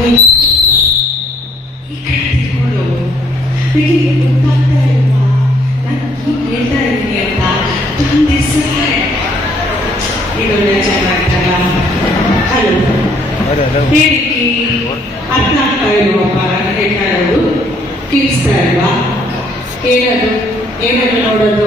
ಅರ್ಥ ಆಗ್ತಾ ಇಲ್ವಪ್ಪ ಹೇಳ್ತಾ ಇರೋದು ತಿಳಿಸ್ತಾ ಇಲ್ವಾ ಏನದು ಏನನ್ನು ನೋಡೋದು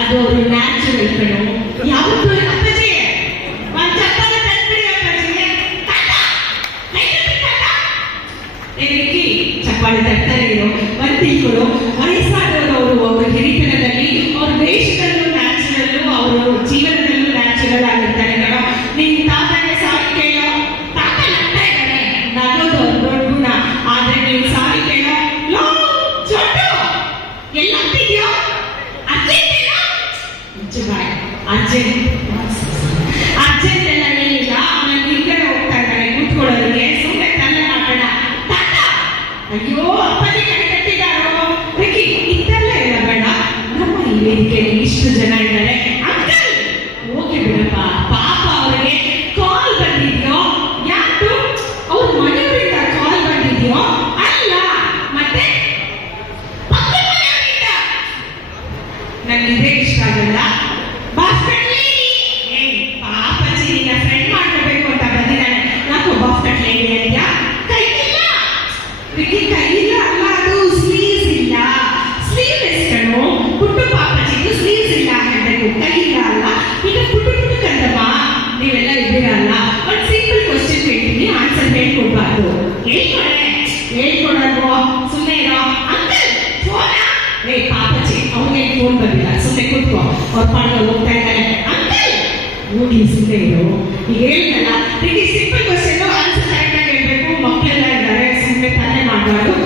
ಅದು ಒಂದು ನ್ಯಾಚುರಲ್ ಕಣು ಯಾವತ್ತೂ ಅಪ್ಪಜಿ ಒಂದು ಚಪ್ಪಲ ತಂದ್ಬಿಡಿ ಅಪ್ಪಜಿ ಚಪ್ಪಾಳಿ ತರ್ತಾರೆ ಇರೋ ಒಂದು ತಿಳ್ಕೊಡು ಎಲ್ಲ ಅತ್ತಿದ್ಯೋ ಹೋಗ್ತಾ ಇದ್ದಾರೆ ಕೂತ್ಕೊಳ್ಳೋರಿಗೆ ಸುಮ್ಮನೆ ತಲ್ಲ ಅಯ್ಯೋ ಅಪ್ಪನಿಗೆ ಕಡೆ ಕಟ್ಟಿದಾರೋ ಇಲ್ಲ ಇದ್ದಲ್ಲೇ ನಮ್ಮ ಈ na ni Rei Shalala phone ಬರಲಿಲ್ಲ ಸುಮ್ಮನೆ ಕೂತ್ಕೋ ಅವ್ರ ಪಾಠ ಹೋಗ್ತಾ ಇದ್ದಾರೆ ಸುಮ್ಮನೆ ಈಗ ಹೇಳ್ತಲ್ಲ ಸಿಂಪಲ್ ಕ್ವಶನ್ ಆನ್ಸರ್ ಕರೆಕ್ಟಾಗಿ ಹೇಳಬೇಕು ಮಕ್ಕಳೆಲ್ಲ ಇದ್ದಾರೆ ಸುಮ್ಮನೆ ತಾನೇ ಮಾಡಬಾರ್ದು